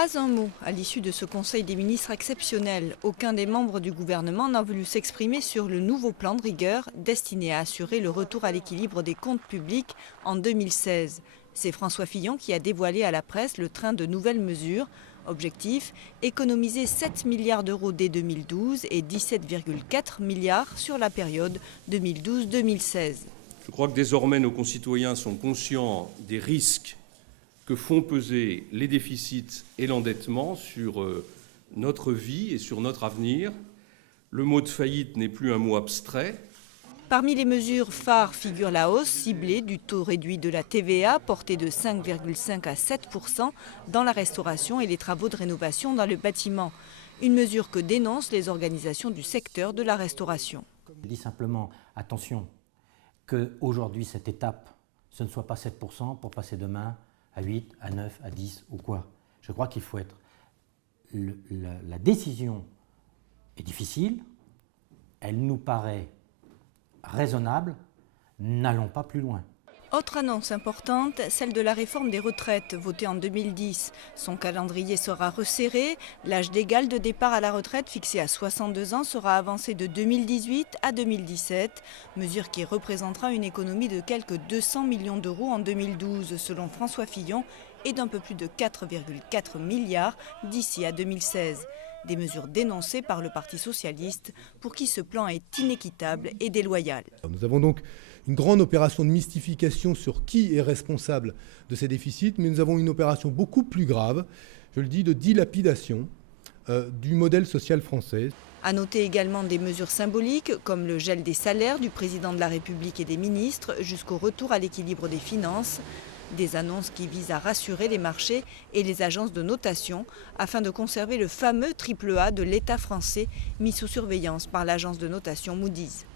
Pas un mot à l'issue de ce Conseil des ministres exceptionnel. Aucun des membres du gouvernement n'a voulu s'exprimer sur le nouveau plan de rigueur destiné à assurer le retour à l'équilibre des comptes publics en 2016. C'est François Fillon qui a dévoilé à la presse le train de nouvelles mesures. Objectif, économiser 7 milliards d'euros dès 2012 et 17,4 milliards sur la période 2012-2016. Je crois que désormais nos concitoyens sont conscients des risques que font peser les déficits et l'endettement sur notre vie et sur notre avenir. Le mot de faillite n'est plus un mot abstrait. Parmi les mesures phares figure la hausse ciblée du taux réduit de la TVA, porté de 5,5 à 7% dans la restauration et les travaux de rénovation dans le bâtiment. Une mesure que dénoncent les organisations du secteur de la restauration. Je dis simplement, attention, qu'aujourd'hui cette étape, ce ne soit pas 7% pour passer demain à 8, à 9, à 10 ou quoi. Je crois qu'il faut être... La décision est difficile, elle nous paraît raisonnable, n'allons pas plus loin. Autre annonce importante, celle de la réforme des retraites votée en 2010. Son calendrier sera resserré, l'âge légal de départ à la retraite fixé à 62 ans sera avancé de 2018 à 2017, mesure qui représentera une économie de quelques 200 millions d'euros en 2012 selon François Fillon et d'un peu plus de 4,4 milliards d'ici à 2016. Des mesures dénoncées par le Parti socialiste pour qui ce plan est inéquitable et déloyal. Nous avons donc une grande opération de mystification sur qui est responsable de ces déficits, mais nous avons une opération beaucoup plus grave, je le dis, de dilapidation du modèle social français. À noter également des mesures symboliques comme le gel des salaires du président de la République et des ministres jusqu'au retour à l'équilibre des finances. Des annonces qui visent à rassurer les marchés et les agences de notation afin de conserver le fameux AAA de l'État français mis sous surveillance par l'agence de notation Moody's.